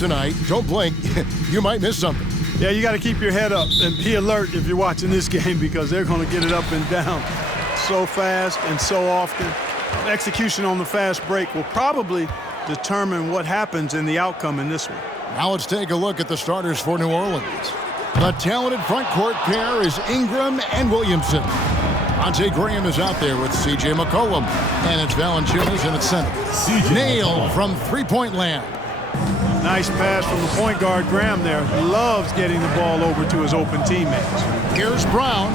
tonight. Don't blink. You might miss something. Yeah, you got to keep your head up and be alert if you're watching this game because they're going to get it up and down so fast and so often. Execution on the fast break will probably determine what happens in the outcome in this one. Now let's take a look at the starters for New Orleans. The talented front court pair is Ingram and Williamson. Devontae Graham is out there with C.J. McCollum, and it's Valanciunas in its center. Nail from three-point land. Nice pass from the point guard, Graham there. Loves getting the ball over to his open teammates. Here's Brown.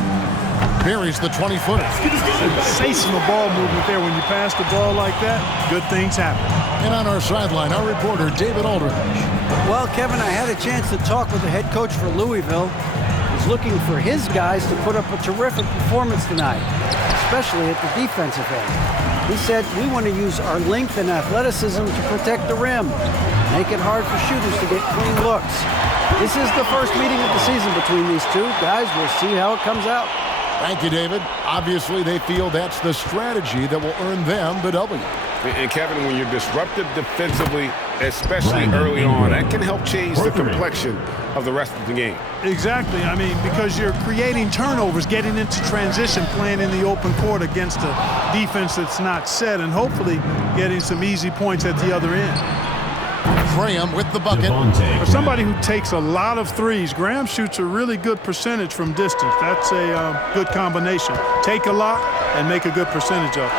Buries the 20-footer. Sensational ball movement there. When you pass the ball like that, good things happen. And on our sideline, our reporter, David Aldridge. Well, Kevin, I had a chance to talk with the head coach for Louisville. He's looking for his guys to put up a terrific performance tonight, especially at the defensive end. He said, we want to use our length and athleticism to protect the rim, make it hard for shooters to get clean looks. This is the first meeting of the season between these two. Guys, we'll see how it comes out. Thank you, David. Obviously, they feel that's the strategy that will earn them the W. And Kevin, when you're disruptive defensively, especially early on, that can help change the complexion of the rest of the game. Exactly. I mean, because you're creating turnovers, getting into transition, playing in the open court against a defense that's not set, and hopefully getting some easy points at the other end. Graham with the bucket. For somebody who takes a lot of threes, Graham shoots a really good percentage from distance. That's a good combination. Take a lot and make a good percentage of it.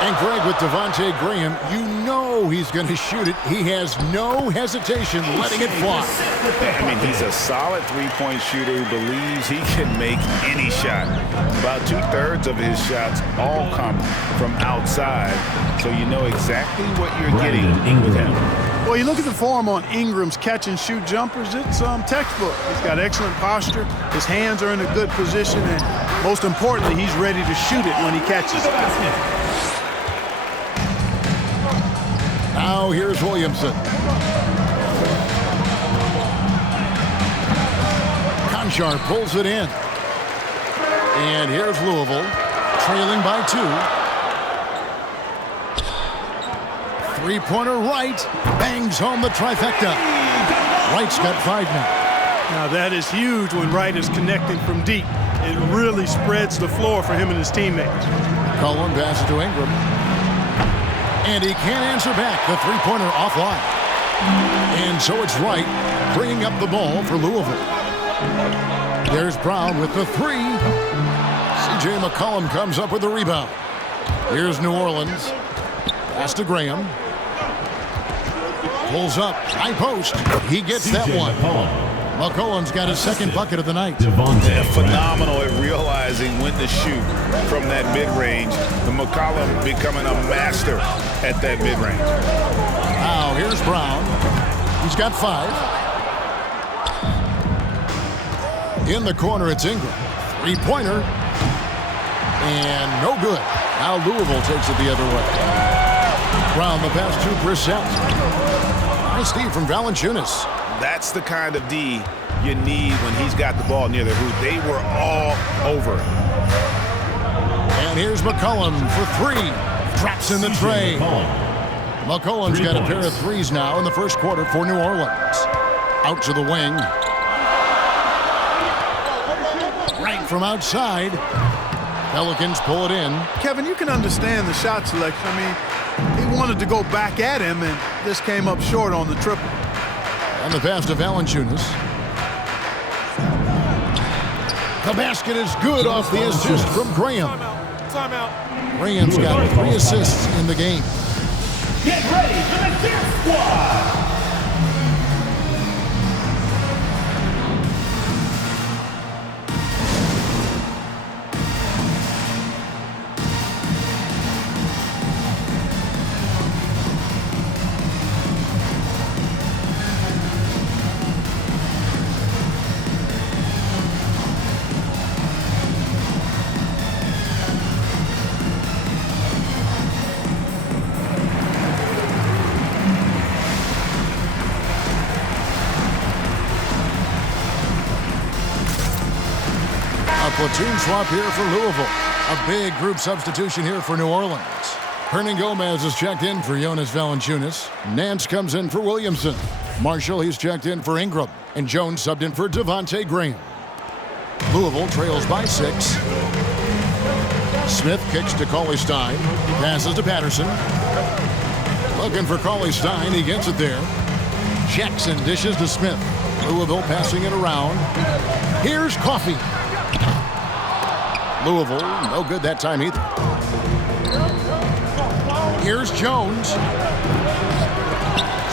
And Greg, with Devontae Graham, you know he's going to shoot it. He has no hesitation letting it fly. I mean, he's a solid three-point shooter who believes he can make any shot. About 2/3 of his shots all come from outside, so you know exactly what you're getting with him. Well, you look at the form on Ingram's catch-and-shoot jumpers, it's textbook. He's got excellent posture. His hands are in a good position, and most importantly, he's ready to shoot it when he catches it. Now here's Williamson. Conchar pulls it in. And here's Louisville, trailing by 2. Three-pointer right, bangs home the trifecta. Wright's got 5 now. Now that is huge when Wright is connecting from deep. It really spreads the floor for him and his teammates. Cullen passes to Ingram. And he can't answer back. The three-pointer offline. And so it's Wright bringing up the ball for Louisville. There's Brown with the 3. C.J. McCollum comes up with the rebound. Here's New Orleans. Pass to Graham. Pulls up. High post. He gets that one. McCollum's got his second bucket of the night. They're phenomenal at realizing when to shoot from that mid-range. The McCollum becoming a master at that mid-range. Now here's Brown. He's got 5. In the corner, it's Ingram. Three-pointer. And no good. Now Louisville takes it the other way. Brown the pass to Brissett. Nice D from Valanciunas. That's the kind of D you need when he's got the ball near the hoop. They were all over it. And here's McCollum for 3. Drops in the tray. McCollum's got a pair of threes now in the first quarter for New Orleans. Out to the wing. Right from outside. Pelicans pull it in. Kevin, you can understand the shot selection. I mean, he wanted to go back at him and just came up short on the triple. And the pass to Valanciunas. The basket is good off the assist from Graham. Timeout. Graham's got 3 assists in the game. Get ready for the Death Squad! Platoon swap here for Louisville. A big group substitution here for New Orleans. Hernan Gomez is checked in for Jonas Valanciunas. Nance comes in for Williamson. Marshall, he's checked in for Ingram. And Jones subbed in for Devontae Graham. Louisville trails by 6. Smith kicks to Cauley-Stein. Passes to Patterson. Looking for Cauley-Stein. He gets it there. Jackson dishes to Smith. Louisville passing it around. Here's Coffey. Louisville, no good that time either. Here's Jones.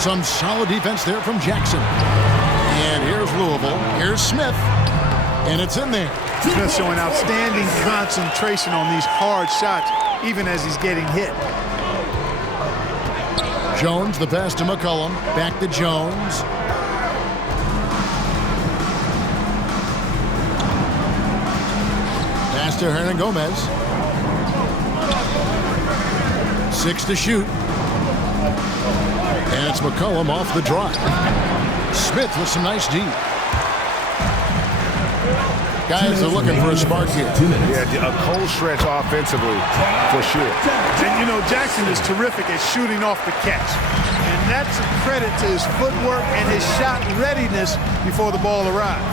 Some solid defense there from Jackson. And here's Louisville. Here's Smith. And it's in there. Smith showing outstanding concentration on these hard shots, even as he's getting hit. Jones, the pass to McCollum. Back to Jones. Pass to Hernangomez. 6 to shoot. And it's McCollum off the drive. Smith with some nice D. Guys are looking for a spark here. Yeah, a cold stretch offensively, for sure. And, you know, Jackson is terrific at shooting off the catch. And that's a credit to his footwork and his shot readiness before the ball arrives.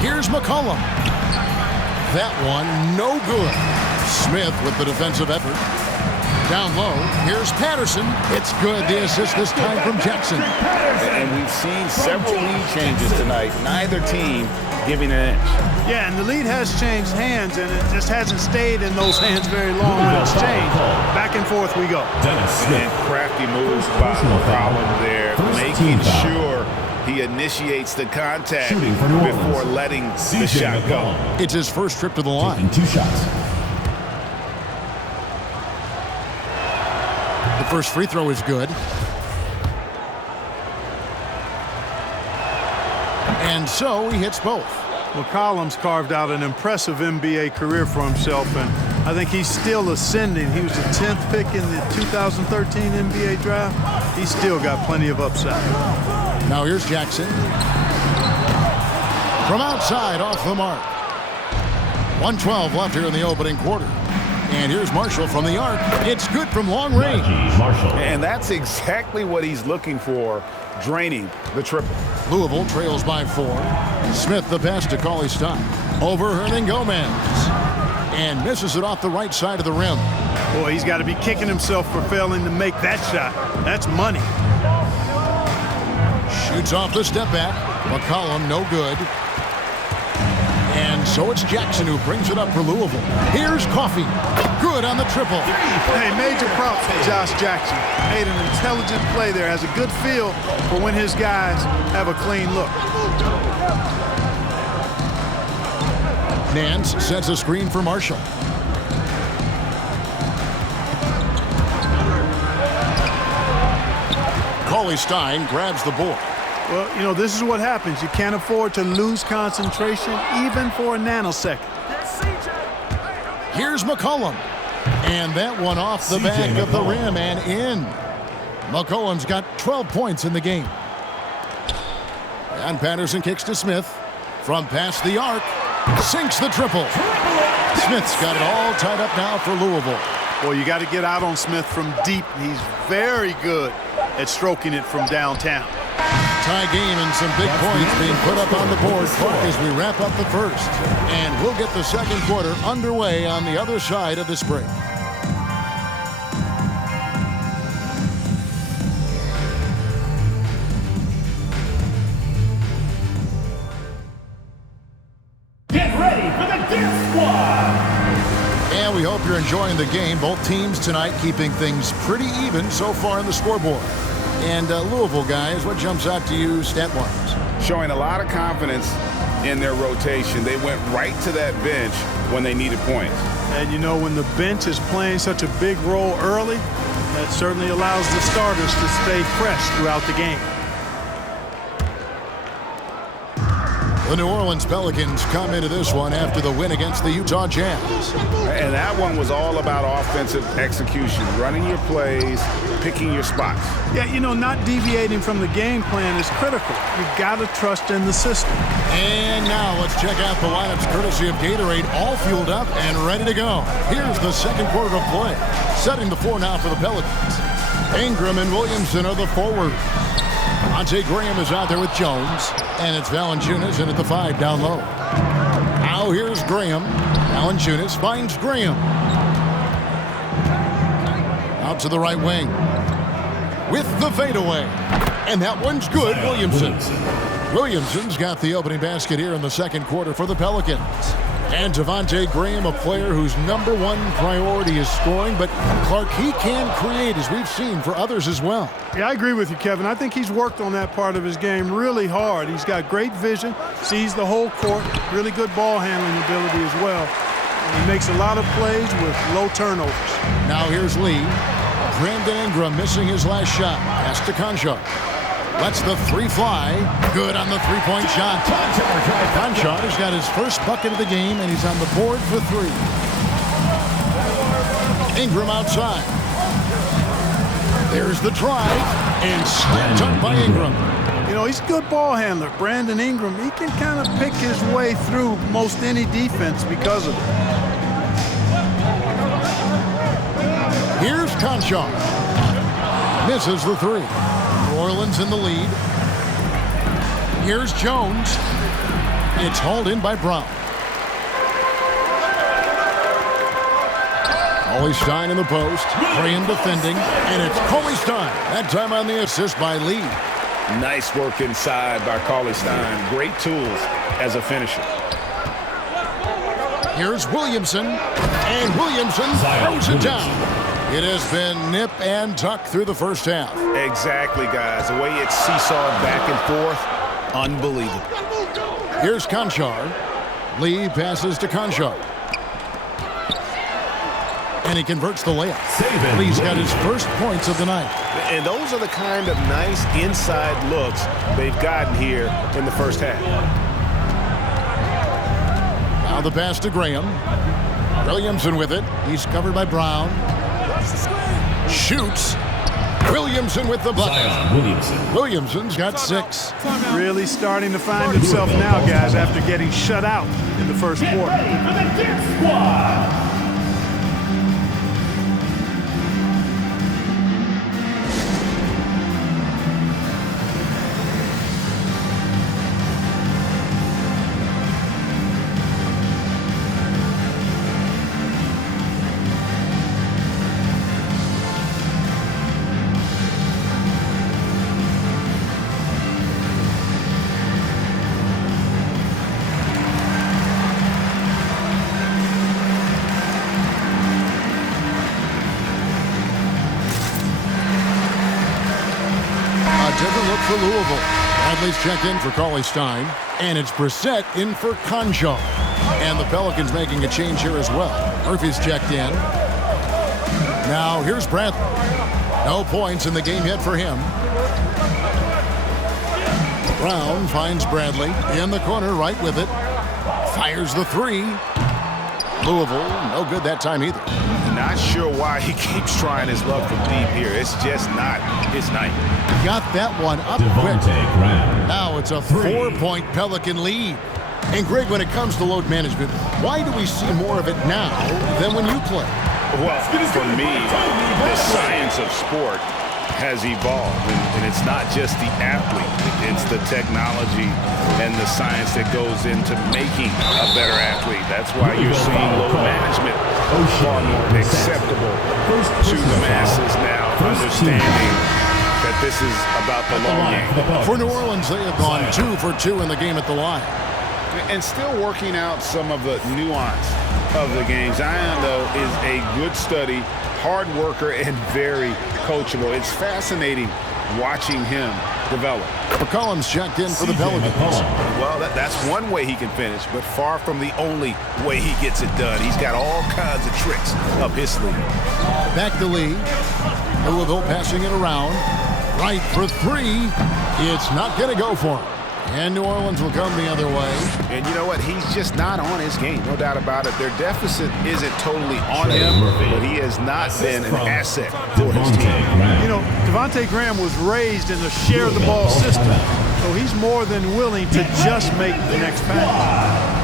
Here's McCollum. That one, no good. Smith with the defensive effort. Down low, here's Patterson. It's good. The assist this time from Jackson. And we've seen several lead changes tonight. Neither team giving an inch. Yeah, and the lead has changed hands, and it just hasn't stayed in those hands very long when it's changed. Back and forth we go. And crafty moves by McCollum there, making sure he initiates the contact before letting the shot go. It's his first trip to the line. 2 shots. The first free throw is good. And so he hits both. McCollum's carved out an impressive NBA career for himself, and I think he's still ascending. He was the 10th pick in the 2013 NBA draft. He's still got plenty of upside. Now here's Jackson. From outside, off the mark. 1:12 left here in the opening quarter. And here's Marshall from the arc. It's good from long range. And that's exactly what he's looking for, draining the triple. Louisville trails by 4. Smith the pass to Cauley-Stein. Over Hernangomez. And misses it off the right side of the rim. Boy, he's got to be kicking himself for failing to make that shot. That's money. Shoots off the step back. McCollum no good. And so it's Jackson who brings it up for Louisville. Here's Coffey. Good on the triple. Hey, major props for Josh Jackson. Made an intelligent play there. Has a good feel for when his guys have a clean look. Nance sets a screen for Marshall. Cauley-Stein grabs the board. Well, you know, this is what happens. You can't afford to lose concentration even for a nanosecond. Here's McCollum. And that one off the back of the rim and in. McCollum's got 12 points in the game. And Patterson kicks to Smith. From past the arc. Sinks the triple. Smith's got it all tied up now for Louisville. Well, you got to get out on Smith from deep. He's very good at stroking it from downtown. Tie game and some big points being put up on the board as we wrap up the first. And we'll get the second quarter underway on the other side of this break. Get ready for the Death Squad! And we hope you're enjoying the game. Both teams tonight keeping things pretty even so far in the scoreboard. And Louisville, guys, what jumps out to you stat-wise? Showing a lot of confidence in their rotation. They went right to that bench when they needed points. And, you know, when the bench is playing such a big role early, that certainly allows the starters to stay fresh throughout the game. The New Orleans Pelicans come into this one after the win against the Utah Jazz. And that one was all about offensive execution, running your plays, picking your spots. Yeah, you know, not deviating from the game plan is critical. You got to trust in the system. And now let's check out the lineups courtesy of Gatorade, all fueled up and ready to go. Here's the second quarter of play. Setting the floor now for the Pelicans. Ingram and Williamson are the forwards. Devontae Graham is out there with Jones, and it's Valanciunas in at the 5 down low. Now here's Graham. Valanciunas finds Graham. Out to the right wing with the fadeaway. And that one's good, Williamson. Williamson's got the opening basket here in the second quarter for the Pelicans. And Devontae Graham, a player whose #1 priority is scoring, but Clark, he can create, as we've seen, for others as well. Yeah, I agree with you, Kevin. I think he's worked on that part of his game really hard. He's got great vision, sees the whole court, really good ball handling ability as well. And he makes a lot of plays with low turnovers. Now here's Lee. Brandon Ingram missing his last shot. Pass to Conchar. Lets the 3 fly. Good on the 3-point shot. Conchar has got his first bucket of the game, and he's on the board for 3. Ingram outside. There's the drive, and snapped up by Ingram. You know, he's a good ball handler. Brandon Ingram, he can kind of pick his way through most any defense because of it. Here's Conchar. Misses the 3. New Orleans in the lead. Here's Jones. It's hauled in by Brown. Coley Stein in the post. Graham defending. And it's Coley Stein. That time on the assist by Lee. Nice work inside by Coley Stein. Great tools as a finisher. Here's Williamson. And Williamson throws it down. It has been nip and tuck through the first half. Exactly, guys. The way it's seesawed back and forth, unbelievable. Here's Conchar. Lee passes to Conchar. And he converts the layup. Lee's got his first points of the night. And those are the kind of nice inside looks they've gotten here in the first half. Now the pass to Graham. Williamson with it. He's covered by Brown. Shoots. Williamson with the bucket. Williamson's got 6. Really starting to find himself now, guys, after getting shut out in the first quarter. Different look for Louisville. Bradley's checked in for Coley Stein. And it's Brissett in for Conchar. And the Pelicans making a change here as well. Murphy's checked in. Now here's Bradley. No points in the game yet for him. Brown finds Bradley in the corner, right with it. Fires the 3. Louisville, no good that time either. Not sure why he keeps trying his luck from deep here. It's just not his night. Got that one up quick. Now it's a 4-point Pelican lead. And Greg, when it comes to load management, why do we see more of it now than when you play? Well, for me, the science of sport has evolved, and it's not just the athlete. It's the technology and the science that goes into making a better athlete. That's why you're seeing load management far more acceptable to the masses now, understanding that this is about the long game. For New Orleans, they have gone 2 for 2 in the game at the line. And still working out some of the nuance of the game. Zion, though, is a good study, hard worker, and very coachable. It's fascinating watching him develop. McCollum's checked in for the Pelicans. Well, that's one way he can finish, but far from the only way he gets it done. He's got all kinds of tricks up his sleeve. Back to Lee. Louisville passing it around. Right for 3. It's not going to go for him. And New Orleans will come the other way. And you know what? He's just not on his game. No doubt about it. Their deficit isn't totally on him, but he has not been an asset for his team. You know, Devontae Graham was raised in a share-the-ball system, so he's more than willing to just make the next pass.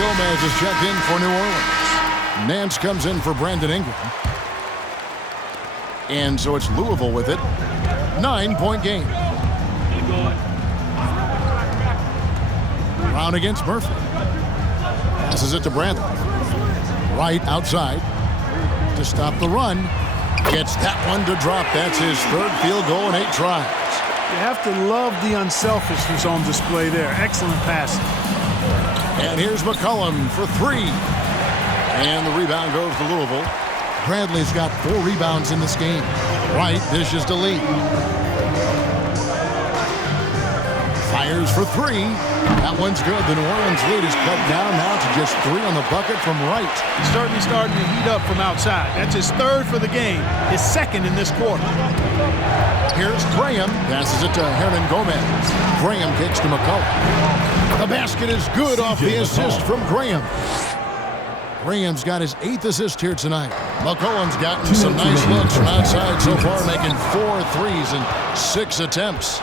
Gomez is checked in for New Orleans. Nance comes in for Brandon Ingram. And so it's Louisville with it. 9-point game. Brown against Murphy. Passes it to Bradley. Wright outside to stop the run. Gets that one to drop. That's his third field goal in 8 tries. You have to love the unselfishness on display there. Excellent passing. And here's McCollum for 3. And the rebound goes to Louisville. Bradley's got 4 rebounds in this game. Wright dishes to Lee. Fires for 3. That one's good. The New Orleans lead is cut down now to just 3 on the bucket from Wright. He's certainly starting to heat up from outside. That's his 3rd for the game, his 2nd in this quarter. Here's Graham. Passes it to Hernan Gomez. Graham kicks to McCollum. The basket is good off the assist from Graham. Graham's got his 8th assist here tonight. McCollum's gotten some nice looks from outside so far, making 4 threes in 6 attempts.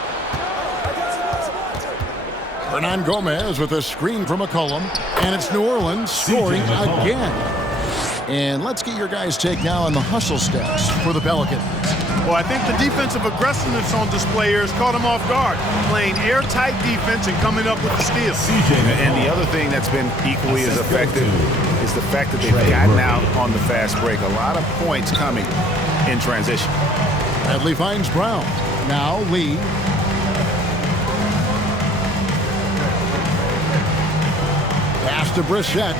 Hernan Gomez with a screen from McCollum, and it's New Orleans scoring again. And let's get your guys' take now on the hustle stats for the Pelicans. Well, I think the defensive aggressiveness on display here has caught him off guard, playing airtight defense and coming up with the steals. And the other thing that's been equally as effective is the fact that they've gotten out on the fast break. A lot of points coming in transition. Bradley finds Brown. Now Lee. Pass to Brissett.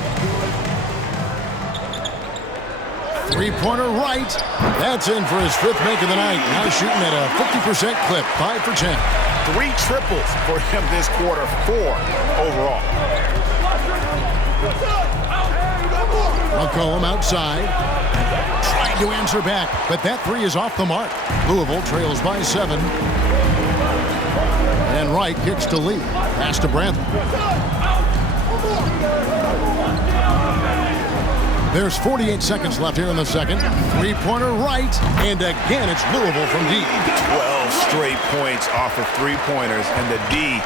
3-pointer right. That's in for his 5th make of the night. Now shooting at a 50% clip, 5 for 10. 3 triples for him this quarter, 4 overall. McCollum outside. Trying to answer back, but that 3 is off the mark. Louisville trails by 7. And Wright kicks to Lee. Pass to Bradley. There's 48 seconds left here in the second. 3-pointer right, and again it's Louisville from deep. 12 straight points off of 3-pointers, and the D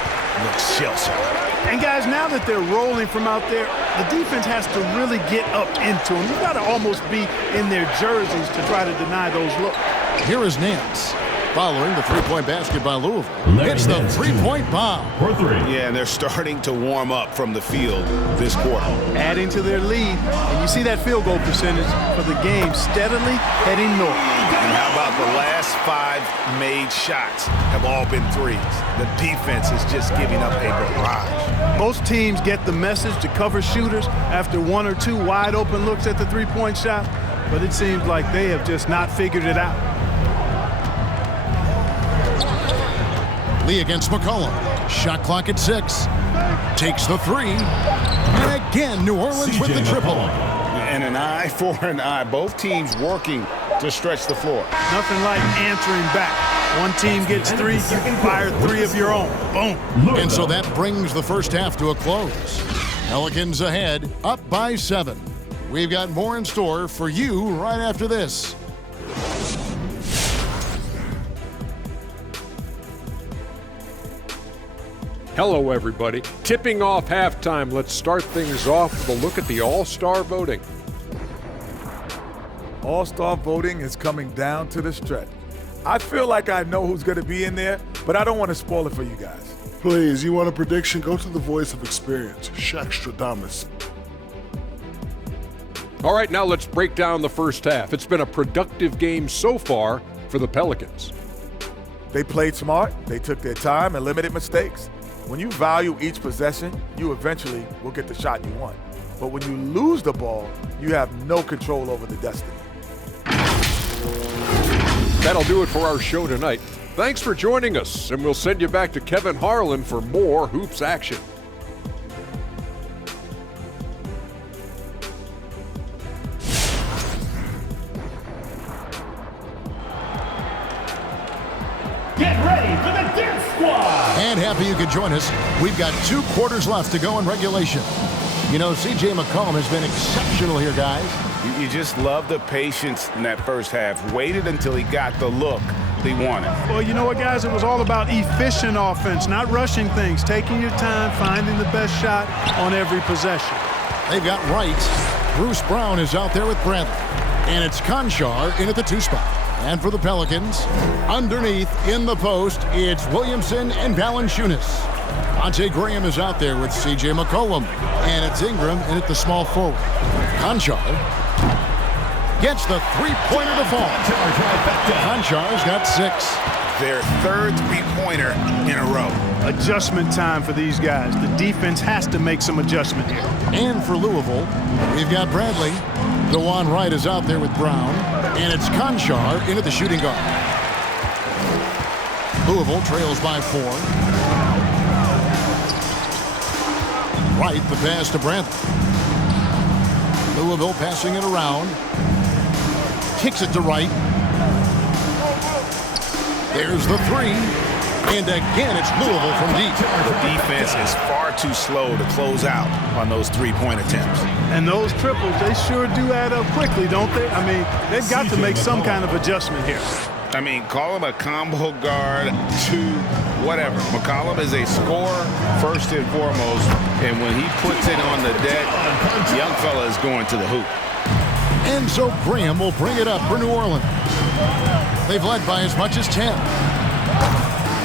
looks shell-shocked. And guys, now that they're rolling from out there, the defense has to really get up into them. You've got to almost be in their jerseys to try to deny those looks. Here is Nance. Following the 3-point basket by Louisville. It's the 3-point bomb. Yeah, and they're starting to warm up from the field this quarter. Adding to their lead, and you see that field goal percentage for the game steadily heading north. And how about the last 5 made shots have all been threes? The defense is just giving up a barrage. Most teams get the message to cover shooters after 1 or 2 wide open looks at the 3-point shot, but it seems like they have just not figured it out. Lee against McCollum. Shot clock at 6. Takes the 3. And again, New Orleans with the triple. And an eye for an eye. Both teams working to stretch the floor. Nothing like answering back. One team gets 3, you can fire 3 of your own. Boom. And so that brings the first half to a close. Pelicans ahead, up by 7. We've got more in store for you right after this. Hello, everybody. Tipping off halftime. Let's start things off with a look at the All-Star voting. All-Star voting is coming down to the stretch. I feel like I know who's going to be in there, but I don't want to spoil it for you guys. Please, you want a prediction? Go to the voice of experience, Shaq Stradamus. All right, now let's break down the first half. It's been a productive game so far for the Pelicans. They played smart, they took their time and limited mistakes. When you value each possession, you eventually will get the shot you want. But when you lose the ball, you have no control over the destiny. That'll do it for our show tonight. Thanks for joining us, and we'll send you back to Kevin Harlan for more hoops action. Get ready for the Dance Squad! And happy you could join us. We've got 2 quarters left to go in regulation. You know, C.J. McCollum has been exceptional here, guys. You just love the patience in that first half. Waited until he got the look he wanted. Well, you know what, guys? It was all about efficient offense, not rushing things, taking your time, finding the best shot on every possession. They've got Wright. Bruce Brown is out there with Bradley. And it's Conchar in at the 2 spot. And for the Pelicans, underneath in the post, it's Williamson and Valanciunas. Monte Graham is out there with C.J. McCollum. And it's Ingram in at the small forward. Conchar gets the three-pointer to fall. Conchar's got 6. Their third three-pointer in a row. Adjustment time for these guys. The defense has to make some adjustment here. And for Louisville, we've got Bradley. DeJuan Wright is out there with Brown. And it's Conchar in at the shooting guard. Louisville trails by 4. Wright, the pass to Bradley. Louisville passing it around. Kicks it to Wright. There's the 3. And again, it's Louisville from deep. The defense is far too slow to close out on those three-point attempts. And those triples, they sure do add up quickly, don't they? I mean, they've got to make some kind of adjustment here. I mean, call him a combo guard to whatever. McCollum is a scorer first and foremost, and when he puts it on the deck, the young fella is going to the hoop. And so Graham will bring it up for New Orleans. They've led by as much as 10.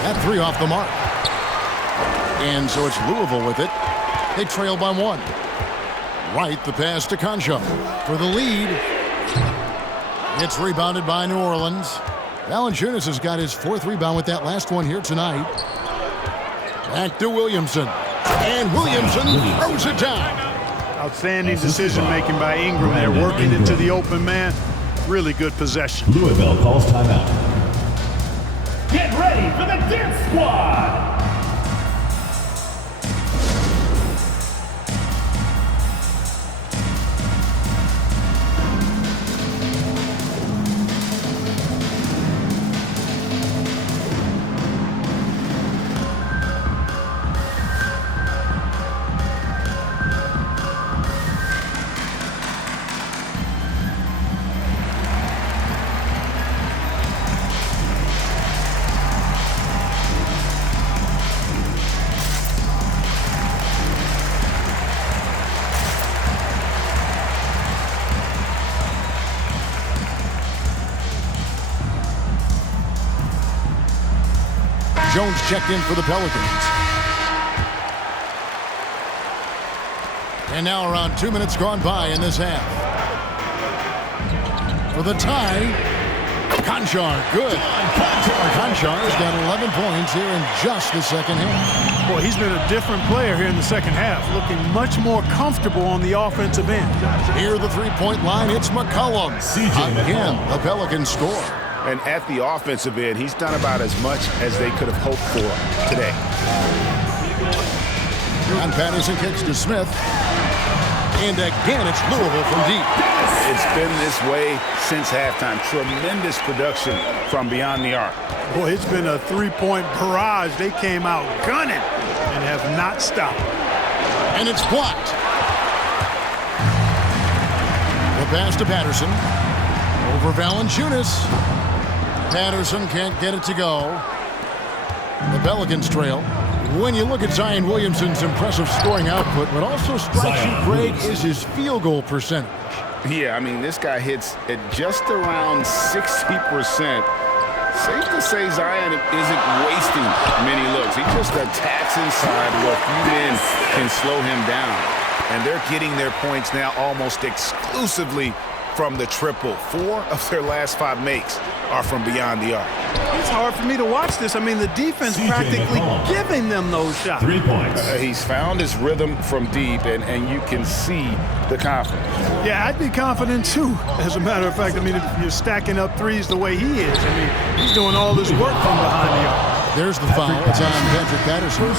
That 3 off the mark. And so it's Louisville with it. They trail by 1. Wright, the pass to Conchar for the lead. It's rebounded by New Orleans. Valanciunas has got his 4th rebound with that last one here tonight. Back to Williamson. And Williamson throws it down. Outstanding decision-making by Ingram there, working into the open man. Really good possession. Louisville calls timeout. Get ready for the dance squad. Jones checked in for the Pelicans. And now around 2 minutes gone by in this half. For the tie, Conchar, good. Conchar's got 11 points here in just the second half. Boy, he's been a different player here in the second half, looking much more comfortable on the offensive end. Near the three-point line, it's McCollum. Again, the Pelicans score. And at the offensive end, he's done about as much as they could have hoped for today. And Patterson kicks to Smith. And again, it's Louisville from deep. It's been this way since halftime. Tremendous production from beyond the arc. Boy, it's been a three-point barrage. They came out gunning and have not stopped. And it's blocked. The pass to Patterson. Over Valanciunas. Patterson can't get it to go. The Pelicans trail. When you look at Zion Williamson's impressive scoring output, what also strikes you, Greg, is his field goal percentage. Yeah, I mean, this guy hits at just around 60%. Safe to say Zion isn't wasting many looks. He just attacks inside where few men can slow him down. And they're getting their points now almost exclusively from the triple. 4 of their last 5 makes are from beyond the arc. It's hard for me to watch this. I mean, the defense practically giving them those shots. 3 points. He's found his rhythm from deep, and you can see the confidence. Yeah, I'd be confident too. As a matter of fact, I mean, if you're stacking up threes the way he is, I mean, he's doing all this work from behind the arc. There's the foul. It's on Patrick Patterson.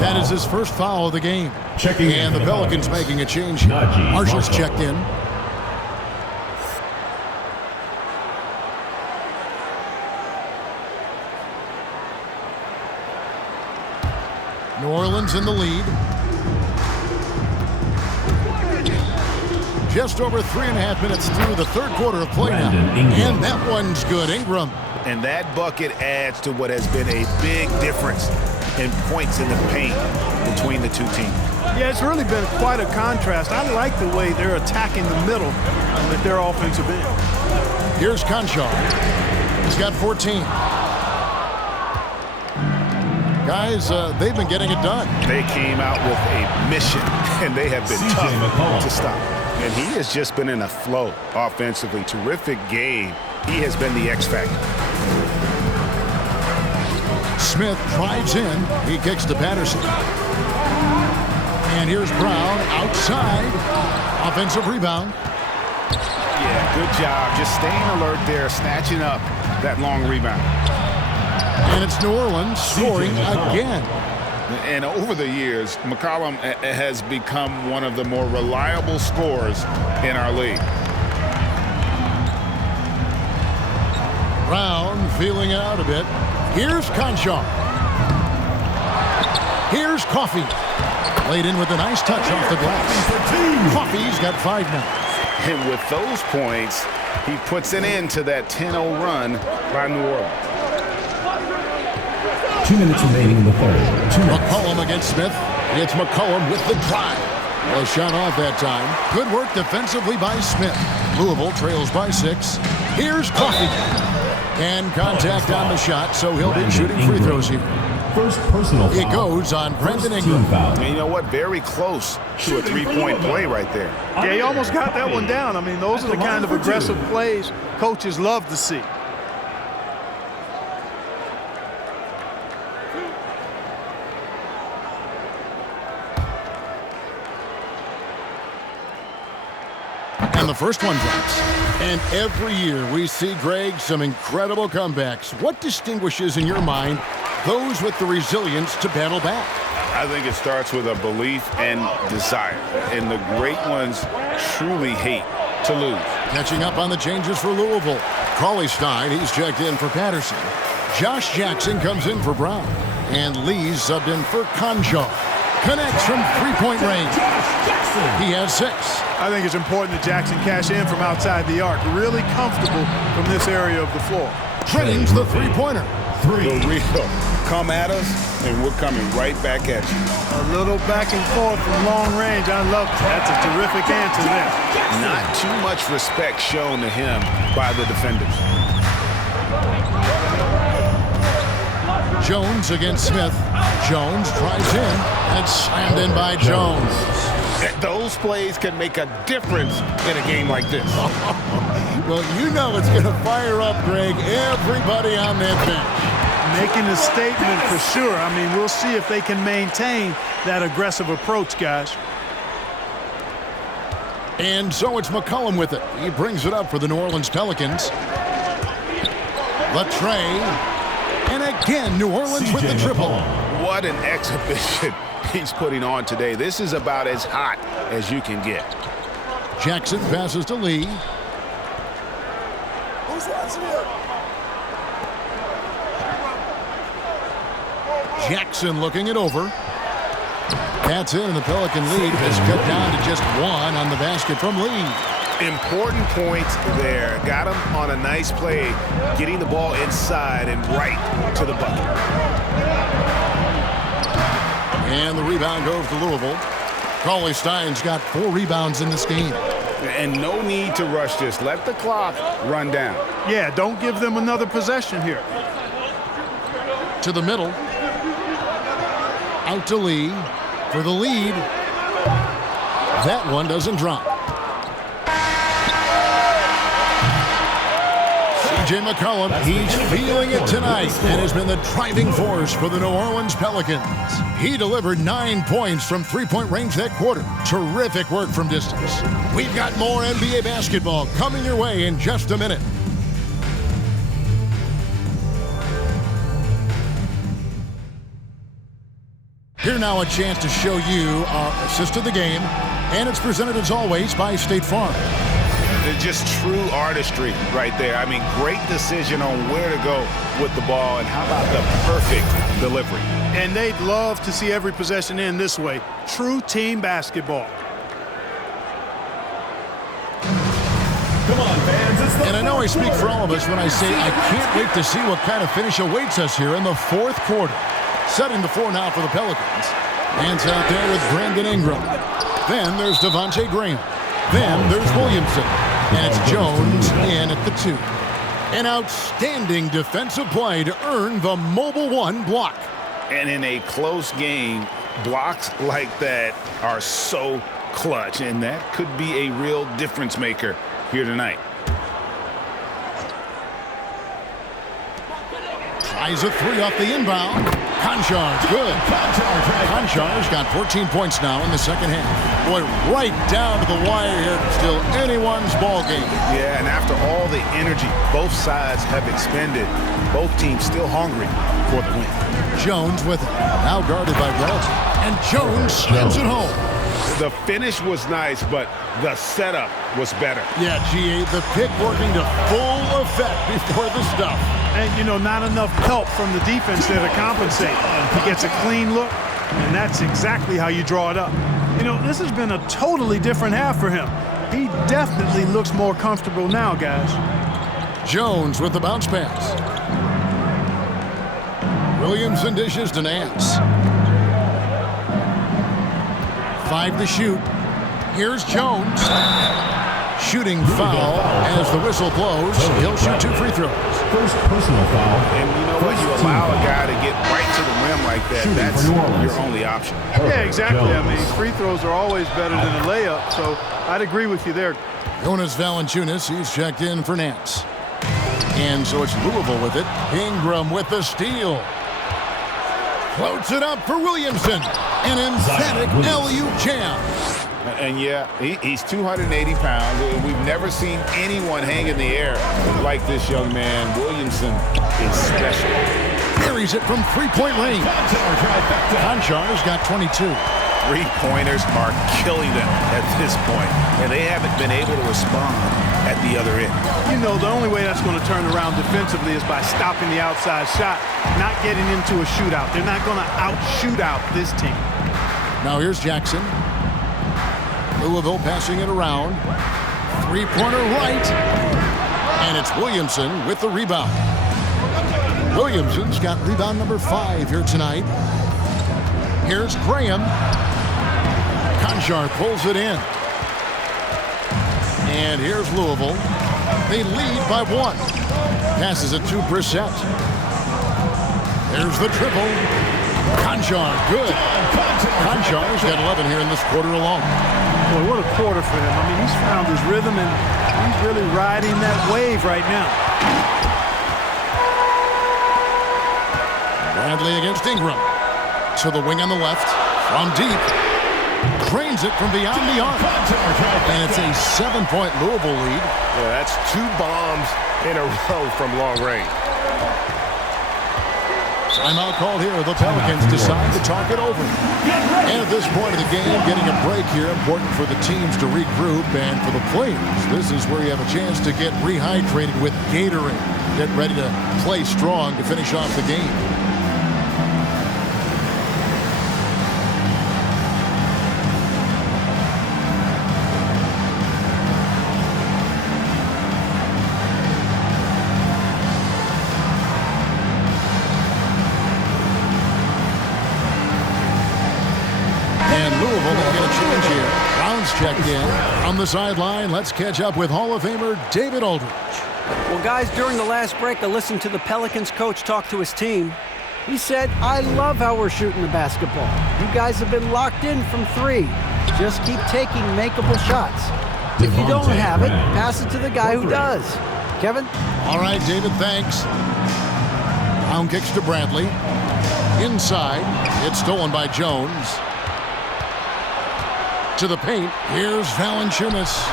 That is his first foul of the game. And the Pelicans making a change here. Marshall's checked in. New Orleans in the lead. Just over 3.5 minutes through the third quarter of play now. And that one's good. Ingram. And that bucket adds to what has been a big difference and points in the paint between the two teams. Yeah, it's really been quite a contrast. I like the way they're attacking the middle with their offensive end. Here's Conchar. He's got 14. Guys, they've been getting it done. They came out with a mission, and they have been tough to stop. And he has just been in a flow offensively. Terrific game. He has been the X factor. Smith drives in. He kicks to Patterson. And here's Brown outside. Offensive rebound. Yeah, good job. Just staying alert there, snatching up that long rebound. And it's New Orleans scoring again. And over the years, McCollum has become one of the more reliable scorers in our league. Brown feeling it out a bit. Here's Conchar. Here's Coffey. Laid in with a nice touch off the glass. Coffey's got 5 now. And with those points, he puts an end to that 10-0 run by New Orleans. 2 minutes remaining in the third. McCollum against Smith. It's McCollum with the drive. Well shot off that time. Good work defensively by Smith. Louisville trails by 6. Here's Coffey. And contact on the shot, so he'll be shooting free throws here. First personal foul. It goes on Brendan Ingram. And you know what? Very close to a three-point play right there. Yeah, he almost got that one down. I mean, those are the kind of aggressive plays coaches love to see. And the first one drops. And every year we see, Greg, some incredible comebacks. What distinguishes in your mind those with the resilience to battle back? I think it starts with a belief and desire. And the great ones truly hate to lose. Catching up on the changes for Louisville. Cauley Stein, he's checked in for Patterson. Josh Jackson comes in for Brown. And Lee's subbed in for Conchar. Connects from three-point range. He has 6. I think it's important that Jackson cash in from outside the arc. Really comfortable from this area of the floor. Trains the three-pointer. For real. Come at us, and we're coming right back at you. A little back and forth from long range. I love that. That's a terrific answer there. Not too much respect shown to him by the defenders. Jones against Smith. Jones drives in and slammed in by Jones. Those plays can make a difference in a game like this. Well, you know it's going to fire up, Greg, everybody on that bench. Making a statement for sure. I mean, we'll see if they can maintain that aggressive approach, guys. And so it's McCollum with it. He brings it up for the New Orleans Pelicans. Latre. And again, New Orleans with the triple. What an exhibition he's putting on today. This is about as hot as you can get. Jackson passes to Lee. Jackson looking it over. That's in, and the Pelican lead has cut down to just 1 on the basket from Lee. Important points there. Got him on a nice play, getting the ball inside and right to the bucket. And the rebound goes to Louisville. Cauley Stein's got 4 rebounds in this game. And no need to rush this. Let the clock run down. Yeah, don't give them another possession here. To the middle. Out to Lee for the lead. That one doesn't drop. C.J. McCollum, he's feeling it tonight and has been the driving force for the New Orleans Pelicans. He delivered 9 points from three-point range that quarter. Terrific work from distance. We've got more NBA basketball coming your way in just a minute. Here now a chance to show you our assist of the game, and it's presented as always by State Farm. Just true artistry right there. I mean, great decision on where to go with the ball, and how about the perfect delivery. And they'd love to see every possession end this way. True team basketball. Come on, fans. And I know I speak for all of us when I say I can't wait to see what kind of finish awaits us here in the fourth quarter. Setting the floor now for the Pelicans. Hands out there with Brandon Ingram. Then there's Devontae Graham. Then there's Williamson. And it's Jones in at the 2. An outstanding defensive play to earn the mobile 1 block. And in a close game, blocks like that are so clutch, and that could be a real difference maker here tonight. Tries a 3 off the inbound. Konchar's good. Konchar's got 14 points now in the second half. Boy, right down to the wire here. Still anyone's ball game. Yeah, and after all the energy both sides have expended, both teams still hungry for the win. Jones with it. Now guarded by Brett. And Jones slams it home. The finish was nice, but the setup was better. Yeah, GA, the pick working to full effect before the stuff. And, you know, not enough help from the defense there to compensate. He gets a clean look, and that's exactly how you draw it up. You know, this has been a totally different half for him. He definitely looks more comfortable now, guys. Jones with the bounce pass. Williamson dishes to Nance. 5 to shoot. Here's Jones. Shooting foul as the whistle blows. He'll shoot 2 free throws. First personal foul. And you know what? You allow a guy to get right to the rim like that, that's your only option. Yeah, exactly. I mean, free throws are always better than a layup, so I'd agree with you there. Jonas Valanciunas, he's checked in for Nance. And so it's Louisville with it. Ingram with the steal. Floats it up for Williamson. An emphatic alley-oop jam. And yeah, he's 280 pounds. We've never seen anyone hang in the air like this young man. Williamson is special. Carries it from three-point range. Konchar's got 22. Three-pointers are killing them at this point, and they haven't been able to respond at the other end. You know, the only way that's going to turn around defensively is by stopping the outside shot, not getting into a shootout. They're not going to out-shoot out this team. Now here's Jackson. Louisville passing it around. Three-pointer right. And it's Williamson with the rebound. Williamson's got rebound number 5 here tonight. Here's Graham. Konchar pulls it in. And here's Louisville. They lead by 1. Passes it to Brissett. There's the triple. Konchar, good. Konchar's got 11 here in this quarter alone. Boy, what a quarter for him. I mean, he's found his rhythm, and he's really riding that wave right now. Bradley against Ingram. To the wing on the left. From deep. Drains it from beyond the arc. And it's a 7-point Louisville lead. Yeah, that's 2 bombs in a row from long range. Timeout called here. The Pelicans decide to talk it over. And at this point of the game, getting a break here, important for the teams to regroup, and for the players, this is where you have a chance to get rehydrated with Gatorade. Get ready to play strong to finish off the game. Checked in. On the sideline, let's catch up with Hall of Famer David Aldridge. Well, guys, during the last break, I listened to the Pelicans coach talk to his team. He said, I love how we're shooting the basketball. You guys have been locked in from 3. Just keep taking makeable shots. If you don't have it, pass it to the guy who does. Kevin? All right, David, thanks. Down kicks to Bradley. Inside. It's stolen by Jones. To the paint. Here's Valanciunas.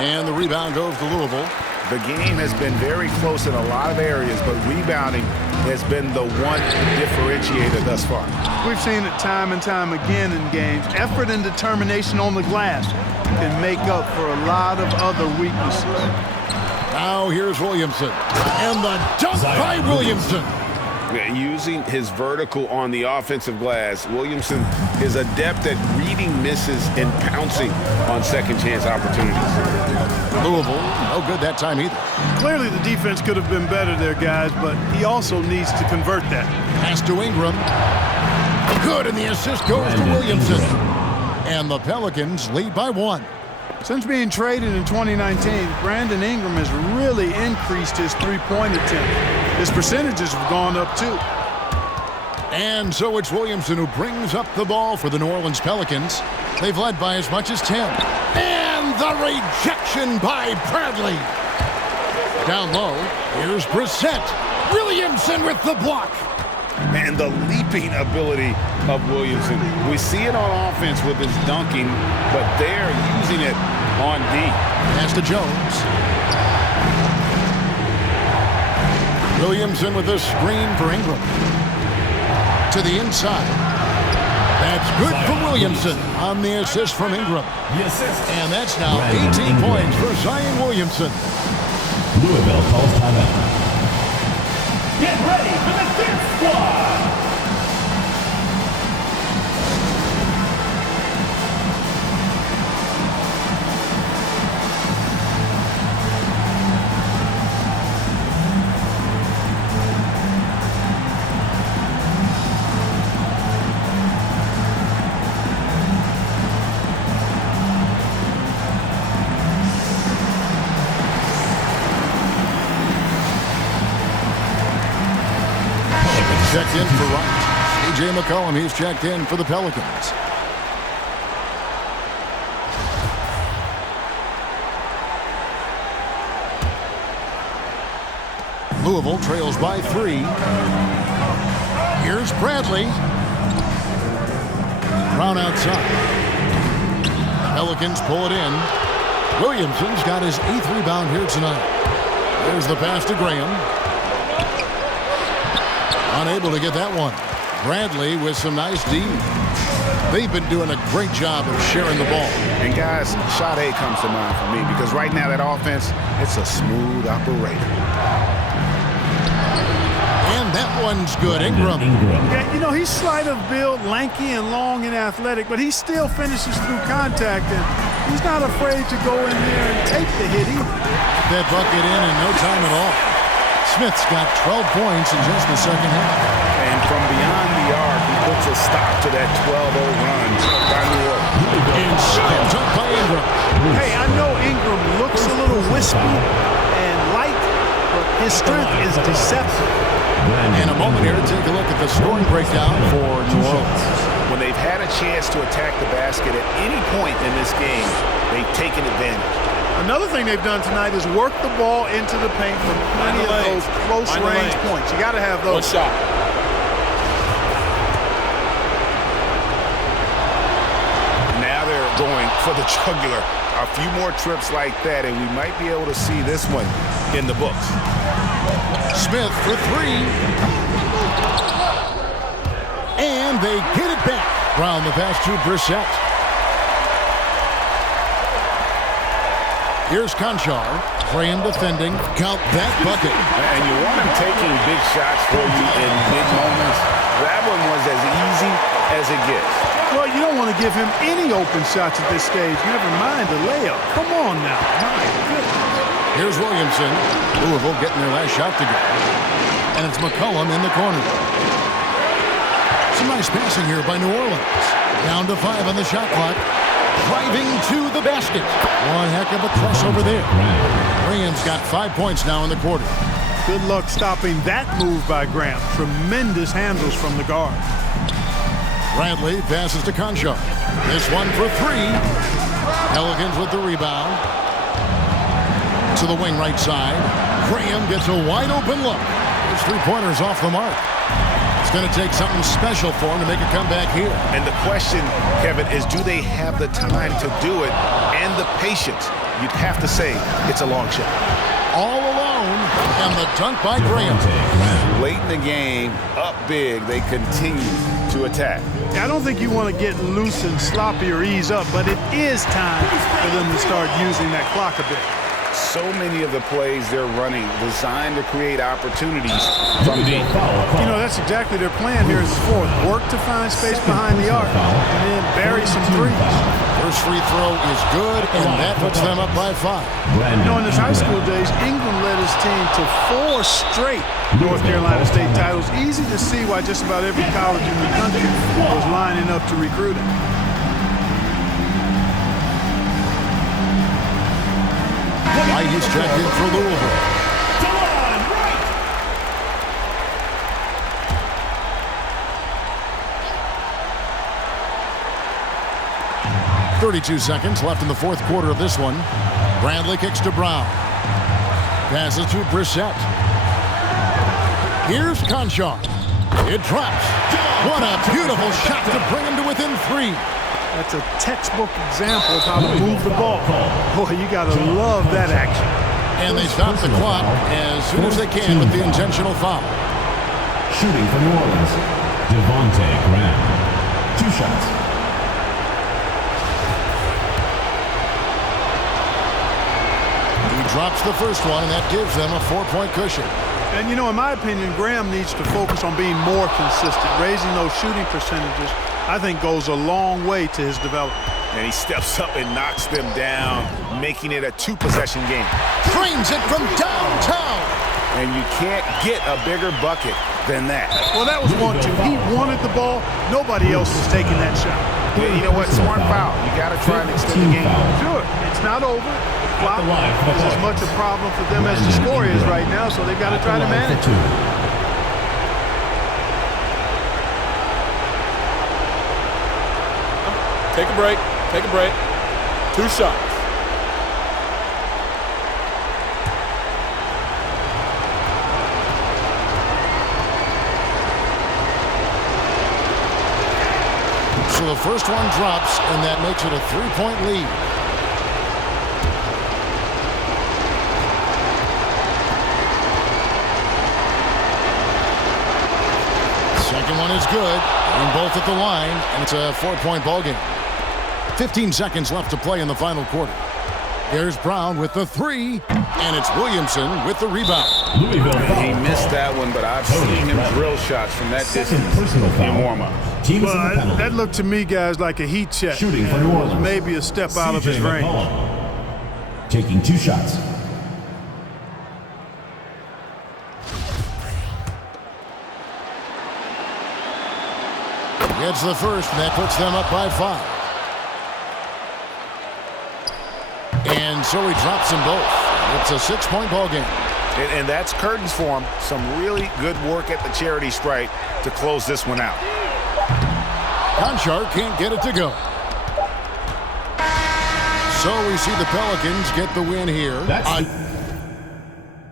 And the rebound goes to Louisville. The game has been very close in a lot of areas, but rebounding has been the one differentiator thus far. We've seen it time and time again in games. Effort and determination on the glass can make up for a lot of other weaknesses. Now here's Williamson. And the dunk by Williamson. Using his vertical on the offensive glass, Williamson is adept at reading misses and pouncing on second chance opportunities. Louisville, no good that time either. Clearly the defense could have been better there, guys, but he also needs to convert that. Pass to Ingram. Good, and the assist goes to Williamson. And the Pelicans lead by 1. Since being traded in 2019, Brandon Ingram has really increased his three-point attempt. His percentages have gone up too. And so it's Williamson who brings up the ball for the New Orleans Pelicans. They've led by as much as 10. And the rejection by Bradley. Down low, here's Brissett. Williamson with the block. And the leaping ability of Williamson. We see it on offense with his dunking, but they're using it on D. Pass to Jones. Williamson with a screen for Ingram. To the inside. That's good for Williamson on the assist from Ingram. And that's now 18 points for Zion Williamson. Louisville calls timeout. Get ready for the dance squad! Checked in for Wright. A.J. McCollum, he's checked in for the Pelicans. Louisville trails by 3. Here's Bradley. Brown outside. Pelicans pull it in. Williamson's got his 8th rebound here tonight. There's the pass to Graham. Unable to get that one. Bradley with some nice D. They've been doing a great job of sharing the ball. And guys, shot A comes to mind for me because right now that offense, it's a smooth operator. And that one's good. Ingram. Yeah, you know, he's slight of build, lanky and long and athletic, but he still finishes through contact, and he's not afraid to go in there and take the hit either. That bucket in no time at all. Smith's got 12 points in just the second half. And from beyond the arc, he puts a stop to that 12-0 run by New Orleans. And steps up by Ingram. Hey, I know Ingram looks a little wispy and light, but his strength is deceptive. In a moment here, take a look at the scoring breakdown for New Orleans. When they've had a chance to attack the basket at any point in this game, they've taken advantage. Another thing they've done tonight is work the ball into the paint from plenty of those close-range points. You got to have those. One shot. Now they're going for the jugular. A few more trips like that, and we might be able to see this one in the books. Smith for 3. And they get it back. Brown the pass to Brissett. Here's Conchar. Graham defending. Count that bucket. And you want him taking big shots for you in big moments. That one was as easy as it gets. Well, you don't want to give him any open shots at this stage. Never mind the layup. Come on now. My goodness. Here's Williamson. Louisville getting their last shot to go. And it's McCollum in the corner. Some nice passing here by New Orleans. Down to 5 on the shot clock. Driving to the basket. One heck of a crossover there. Graham's got 5 points now in the quarter. Good luck stopping that move by Graham. Tremendous handles from the guard. Bradley passes to Conchar. This one for 3. Pelicans with the rebound. To the wing right side. Graham gets a wide open look. His 3-pointer's off the mark. It's going to take something special for him to make a comeback here. And the question, Kevin, is do they have the time to do it and the patience? You'd have to say it's a long shot. All alone, and the dunk by Graham. Late in the game, up big, they continue to attack. I don't think you want to get loose and sloppy or ease up, but it is time for them to start using that clock a bit. So many of the plays they're running designed to create opportunities from deep. You know, that's exactly their plan here in the fourth. Work to find space behind the arc and then bury some threes. First free throw is good, and that puts them up by 5. You know, in his high school days, Ingram led his team to 4 straight North Carolina State titles. Easy to see why just about every college in the country was lining up to recruit him. White is checked in for Louisville. 32 seconds left in the fourth quarter of this one. Bradley kicks to Brown. Passes to Brissett. Here's Conchar. It drops. What a beautiful shot to bring him to within 3. That's a textbook example of how to move the ball. Boy, you got to love that action. And they stop the clock as soon as they can with the intentional foul. Shooting for New Orleans, Devontae Graham. 2 shots. Drops the first one, and that gives them a 4-point cushion. And, you know, in my opinion, Graham needs to focus on being more consistent. Raising those shooting percentages, I think, goes a long way to his development. And he steps up and knocks them down, making it a 2-possession game. Drains it from downtown. And you can't get a bigger bucket than that. Well, that was 1-2. He wanted the ball. Nobody else was taking that shot. Yeah, you know what? Smart foul. You got to try and extend the game. Sure, it's not over. Clock is as much a problem for them as the score is right now, so they've got to try to manage it. Take a break. Take a break. 2 shots. So the first one drops, and that makes it a 3-point lead. Second one is good. Getting both at the line, and it's a 4-point ball game. 15 seconds left to play in the final quarter. There's Brown with the 3, and it's Williamson with the rebound. He missed that one, but I've seen him drill shots from that distance in warm-up. Well, that looked to me, guys, like a heat check. Shooting for New Orleans. Maybe a step out of his range. Taking 2 shots. Gets the first, and that puts them up by 5. And so he drops them both. It's a 6-point ball game. And that's curtains for him. Some really good work at the charity stripe to close this one out. Conchar can't get it to go. So we see the Pelicans get the win here.